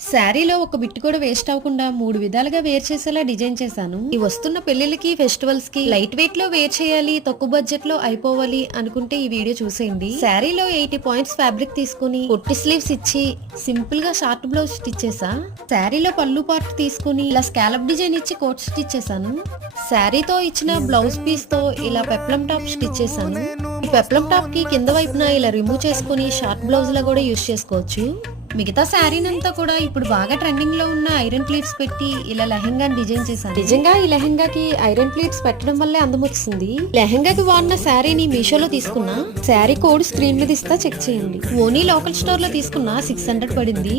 శారీలో ఒక బిట్టు కూడా వేస్ట్ అవ్వకుండా మూడు విధాలుగా వేర్ చేసేలా డిజైన్ చేశాను. ఈ వస్తున్న పెళ్ళిళ్ళకి ఫెస్టివల్స్కి లైట్ వెయిట్లో వేర్ చేయాలి తక్కువ బడ్జెట్లో అయిపోవాలి అనుకుంటే ఈ వీడియో చూసేయండి. శారీలో ఎయిటీ పాయింట్స్ ఫ్యాబ్రిక్ తీసుకుని పొట్టి స్లీవ్స్ ఇచ్చి సింపుల్గా షార్ట్ బ్లౌజ్ స్టిచ్ చేసా శారీలో పళ్ళు పార్ట్ తీసుకుని ఇలా స్కాలప్ డిజైన్ ఇచ్చి కోట్ స్టిచ్ చేశాను. శారీతో ఇచ్చిన బ్లౌజ్ పీస్తో ఇలా పెప్లం టాప్ స్టిచ్ చేశాను. ఈ పెప్లం టాప్కి కింద వైపున ఇలా రిమూవ్ చేసుకుని షార్ట్ బ్లౌజ్ లా కూడా యూస్ చేసుకోవచ్చు. మిగతా శారీనంతా కూడా ఇప్పుడు బాగా ట్రెండింగ్లో ఉన్న ఐరన్ ప్లీట్స్ పెట్టి ఇలా లెహంగా డిజైన్ చేశాను. నిజంగా ఈ లెహంగాకి ఐరన్ ప్లీట్స్ పెట్టడం వల్లే అందం వచ్చింది. లెహంగాకి వాడిన శారీని మీషోలో తీసుకున్నా శారీ కోడ్ స్క్రీన్ మీద ఇస్తా చెక్ చేయండి. ఓనీ లోకల్ స్టోర్లో తీసుకున్నా సిక్స్ హండ్రెడ్ పడింది.